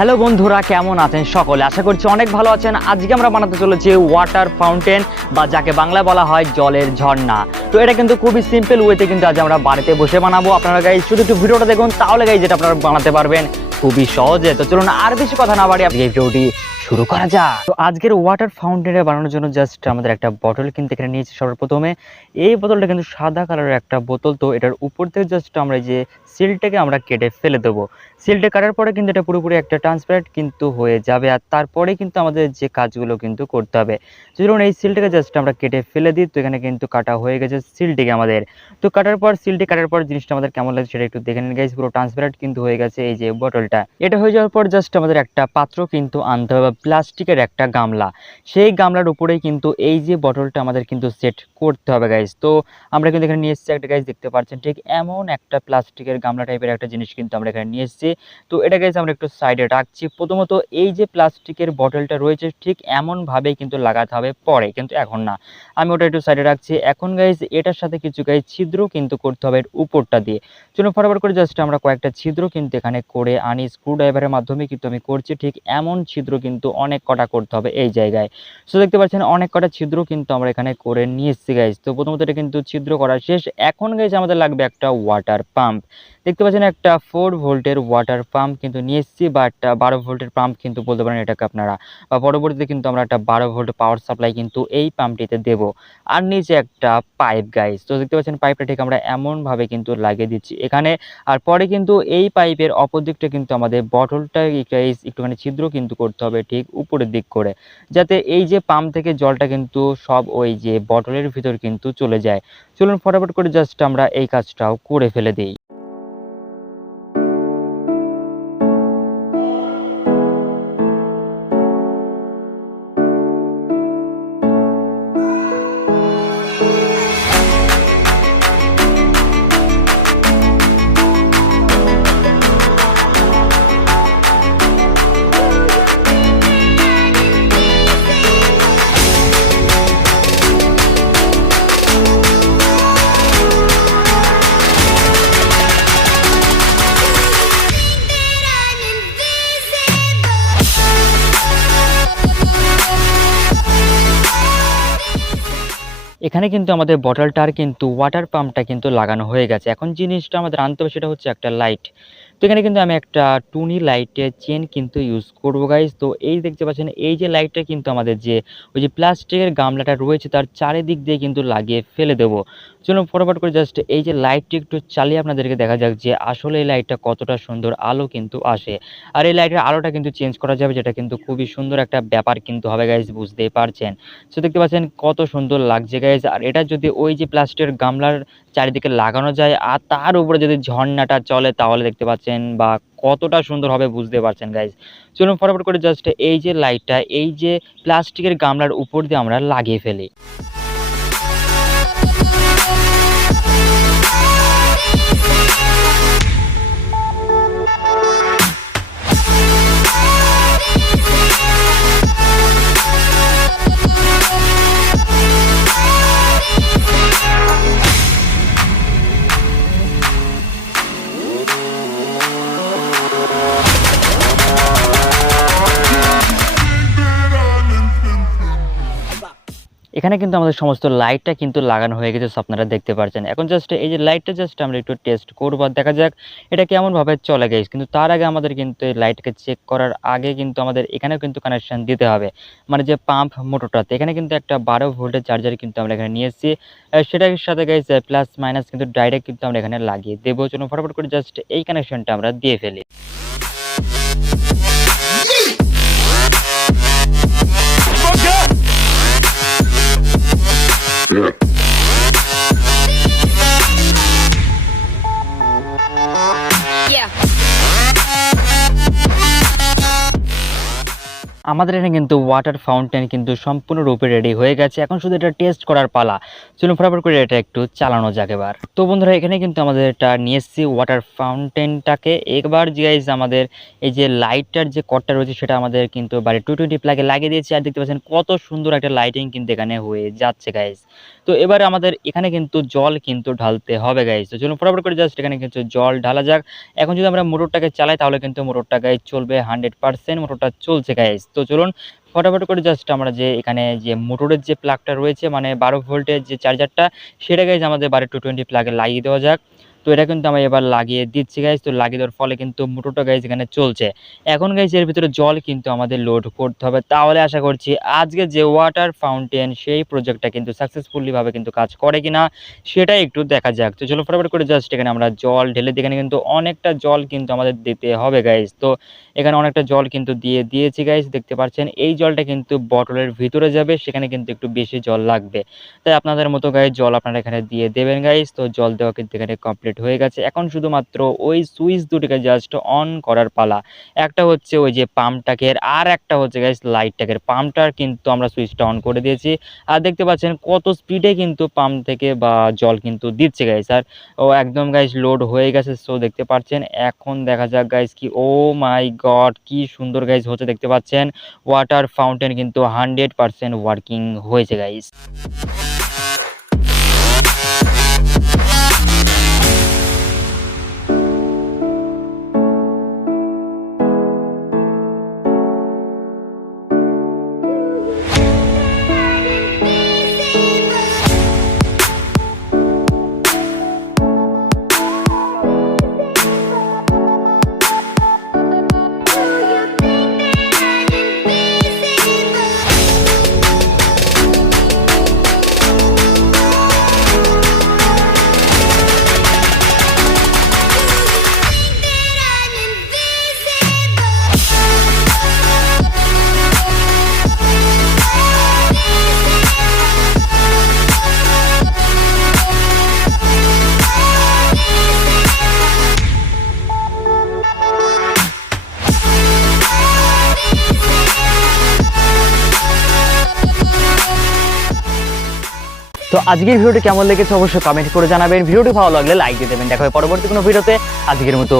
Hello বন্ধুরা, কেমন আছেন সকলে? আশা করছি অনেক ভালো আছেন। আজকে আমরা বানাতে চলেছি ওয়াটার ফাউন্টেন বা যাকে বাংলা বলা হয় জলের ঝর্ণা। তো এটা কিন্তু খুবই সিম্পল ওয়েতে কিন্তু আজ আমরা বাড়িতে বসে বানাবো। আপনারা গাইজ শুধু একটু ভিডিওটা দেখুন, তাহলে গাইজ যেটা আপনারা বানাতে পারবেন খুবই সহজে। তো চলুন আর বেশি কথা না বাড়িয়ে এই ভিডিওটি শুরু করা যাক। তো আজকের ওয়াটার ফাউন্টেনে বানানোর জন্য জাস্ট আমাদের একটা বোতল কিন্তু এখানে নিয়েছি। সর্বপ্রথমে এই বোতলটা কিন্তু সাদা কালারের একটা বোতল। তো এটার উপর থেকে জাস্ট আমরা যে সিলটাকে আমরা কেটে ফেলে দেবো। সিলটা কাটার পরে কিন্তু এটা পুরোপুরি একটা ট্রান্সপারেন্ট কিন্তু হয়ে যাবে, আর তারপরে কিন্তু আমাদের যে কাজগুলো কিন্তু করতে হবে। ধরুন এই সিলটাকে জাস্ট আমরা কেটে ফেলে দিই। তো এখানে কিন্তু কাটা হয়ে গেছে সিলটিকে আমাদের। তো সিলটি কাটার পর জিনিসটা আমাদের কেমন লাগে সেটা একটু দেখে নিন গাইস। পুরো ট্রান্সপারেন্ট কিন্তু হয়ে গেছে এই যে বোতলটা। এটা হয়ে যাওয়ার পর জাস্ট আমাদের একটা পাত্র কিন্তু আনতে হবে, প্লাস্টিকের একটা গামলা। সেই গামলার উপরেই কিন্তু এই যে বোতলটা আমাদের কিন্তু সেট করতে হবে গাইস। তো আমরা কিন্তু এখানে নিয়ে এসেছি একটা গাইস, দেখতে পাচ্ছেন ঠিক এমন একটা প্লাস্টিকের গামলা টাইপের একটা জিনিস কিন্তু আমরা এখানে নিয়ে এসেছি। তো এটা গাইস আমরা একটু সাইডে রাখছি। প্রথমত এই যে প্লাস্টিকের বোতলটা রয়েছে ঠিক এমনভাবেই কিন্তু লাগাতে হবে, পরে কিন্তু এখন না। আমি ওটা একটু সাইডে রাখছি। এখন গাইস এটার সাথে কিছু গাইস ছিদ্র কিন্তু করতে হবে এর উপরটা দিয়ে। চলুন ফটাফট করে জাস্ট আমরা কয়েকটা ছিদ্র কিন্তু এখানে করে আনি। স্ক্রু ড্রাইভারের মাধ্যমে কিন্তু আমি করছি। ঠিক এমন ছিদ্র কিন্তু অনেক কটা করতে হবে এই জায়গায়। সো দেখতে পাচ্ছেন অনেক কটা ছিদ্র কিন্তু আমরা এখানে করে নিয়ে এসেছি গাইস। তো প্রথমত এটা কিন্তু ছিদ্র করা শেষ। এখন গাইস আমাদের লাগবে একটা ওয়াটার পাম্প। দেখতে পাচ্ছেন একটা 4 ভোল্টের ওয়াটার পাম্প কিন্তু নিয়ে এসেছি, বা একটা 12 ভোল্টের পাম্প কিন্তু বলতে পারেন এটাকে আপনারা। বা পরবর্তীতে কিন্তু আমরা একটা 12 ভোল্ট পাওয়ার সাপ্লাই কিন্তু এই পাম্পটিতে দেব। আর নিচে একটা পাইপ গাইস। তো দেখতে পাচ্ছেন পাইপটা ঠিক আমরা এমনভাবে কিন্তু লাগিয়ে দিচ্ছি এখানে। আর পরে কিন্তু এই পাইপের অপর দিকটা কিন্তু আমাদের বটলটা একটুখানি ছিদ্র কিন্তু করতে হবে ঠিক উপরের দিক করে, যাতে এই যে পাম্প থেকে জলটা কিন্তু সব ওই যে বটলের ভিতর কিন্তু চলে যায়। চলুন ফটাফট করে জাস্ট আমরা এই কাজটাও করে ফেলে দিই। এখানে কিন্তু আমাদের বটলটার কিন্তু ওয়াটার পাম্পটা কিন্তু লাগানো হয়ে গেছে। এখন জিনিসটা আমাদের আনতে হবে সেটা হচ্ছে একটা লাইট। তো এখানে কিন্তু আমি একটা টুনি লাইটের চেন কিন্তু ইউজ করবো গাইজ। তো এই দেখতে পাচ্ছেন এই যে লাইটটা কিন্তু আমাদের যে ওই যে প্লাস্টিকের গামলাটা রয়েছে তার চারিদিক দিয়ে কিন্তু লাগিয়ে ফেলে দেবো। চলুন ফটাফট করে জাস্ট এই যে লাইটটি একটু চালিয়ে আপনাদেরকে দেখা যাক যে আসলে এই লাইটটা কতটা সুন্দর আলো কিন্তু আসে। আর এই লাইটের আলোটা কিন্তু চেঞ্জ করা যাবে, যেটা কিন্তু খুবই সুন্দর একটা ব্যাপার কিন্তু হবে গাইজ, বুঝতেই পারছেন। সো দেখতে পাচ্ছেন কত সুন্দর লাগছে গাইজ। আর এটা যদি ওই যে প্লাস্টিকের গামলার চারিদিকে লাগানো যায় আর তার উপরে যদি ঝর্ণাটা চলে, তাহলে দেখতে পাচ্ছেন বা কতটা সুন্দর হবে বুঝতে পারছেন গাইজ। চলুন ফটাফট করে জাস্ট এই যে লাইটটা এই যে প্লাস্টিকের গামলার উপর দিয়ে আমরা লাগিয়ে ফেলি। এখানে কিন্তু আমাদের সমস্ত লাইটটা কিন্তু লাগানো হয়ে গেছে, আপনারা দেখতে পাচ্ছেন। এখন জাস্ট এই যে লাইটটা জাস্ট আমরা একটু টেস্ট করবো, দেখা যাক এটা কেমনভাবে চলে গেছে। কিন্তু তার আগে আমাদের কিন্তু এই লাইটকে চেক করার আগে কিন্তু আমাদের এখানেও কিন্তু কানেকশান দিতে হবে, মানে যে পাম্প মোটরটাতে। এখানে কিন্তু একটা 12 ভোল্টের চার্জার কিন্তু আমরা এখানে নিয়ে এসেছি। সেটার সাথে গাইছে প্লাস মাইনাস কিন্তু ডাইরেক্ট কিন্তু আমরা এখানে লাগিয়ে দেবো। জন্য ফটাফট করে জাস্ট এই কানেকশানটা আমরা দিয়ে ফেলি। আমাদের এখানে কিন্তু ওয়াটার ফাউন্টেন কিন্তু সম্পূর্ণরূপে রেডি হয়ে গেছে, এখন শুধু এটা টেস্ট করার পালা। চলুন ফটাফট করে এটা একটু চালানো যাক এবার। তো বন্ধুরা এখানে কিন্তু আমাদের এটা নিয়ে এসেছি ওয়াটার ফাউন্টেনটাকে। এবার গাইজ আমাদের এই যে লাইটটার যে কর্ডটা রয়েছে সেটা আমাদের কিন্তু বাড়ির 220 প্লাগে লাগিয়ে দিয়েছি, আর দেখতে পাচ্ছেন কত সুন্দর একটা লাইটিং কিন্তু এখানে হয়ে যাচ্ছে গাইজ। তো এবারে আমাদের এখানে কিন্তু জল কিন্তু ঢালতে হবে গাইজ। তো চলুন ফটাফট করে জাস্ট এখানে কিন্তু জল ঢালা যাক। এখন যদি আমরা মোটরটাকে চালাই তাহলে কিন্তু মোটরটা গাইজ চলবে 100%, মোটরটা চলছে গাইজ। তো চলুন ফটাফট করে জাস্ট আমরা যে এখানে যে মোটরের যে প্লাগটা রয়েছে মানে 12 ভোল্টের যে চার্জারটা, সেটা গাইজ আমাদের বাড়ির 220 প্লাগে লাগিয়ে দেওয়া যাক। তো এটা কিন্তু আমি এবার লাগিয়ে দিচ্ছি গাইজ। তো লাগিয়ে দেওয়ার ফলে কিন্তু মোটরটা গাইজ এখানে চলছে। এখন গাইজ এর ভিতরে জল কিন্তু আমাদের লোড করতে হবে, তাহলে আশা করছি আজকে যে ওয়াটার ফাউন্টেন সেই প্রজেক্টটা কিন্তু সাকসেসফুলি ভাবে কিন্তু কাজ করে কিনা সেটাই একটু দেখা যাক। তো চলো ফটাফট করে জাস্ট এখানে আমরা জল ঢেলে দিই। এখানে কিন্তু অনেকটা জল কিন্তু আমাদের দিতে হবে গাইজ। তো এখানে অনেকটা জল কিন্তু দিয়ে দিয়েছি গাইজ, দেখতে পাচ্ছেন। এই জলটা কিন্তু বটলের ভিতরে যাবে, সেখানে কিন্তু একটু বেশি জল লাগবে, তাই আপনাদের মতো গাইজ জল আপনারা এখানে দিয়ে দেবেন গাইজ। তো জল দেওয়া কিন্তু এখানে কমপ্লিট হয়ে গেছে। এখন শুধুমাত্র ওই সুইচ দুটিকে জাস্ট অন করার পালা। একটা হচ্ছে ওই যে পাম্পটাকে, আর একটা হচ্ছে গাইজ লাইটটাকে। পাম্পটার কিন্তু আমরা সুইচটা অন করে দিয়েছি, আর দেখতে পাচ্ছেন কত স্পিডে কিন্তু পাম্প থেকে বা জল কিন্তু দিচ্ছে গাইজ। আর ও একদম গাইজ লোড হয়ে গেছে, সো দেখতে পাচ্ছেন। এখন দেখা যাক গাইজ কি, ও মাই গড কি সুন্দর গাইজ হচ্ছে, দেখতে পাচ্ছেন। ওয়াটার ফাউন্টেন কিন্তু 100% ওয়ার্কিং হয়েছে গাইজ। তো আজকের ভিডিওটি কেমন লেগেছে অবশ্যই কমেন্ট করে জানাবেন। ভিডিওটি ভালো লাগলে লাইক দিয়ে দেবেন। দেখা হবে পরবর্তী কোনো ভিডিওতে। আজকের মতো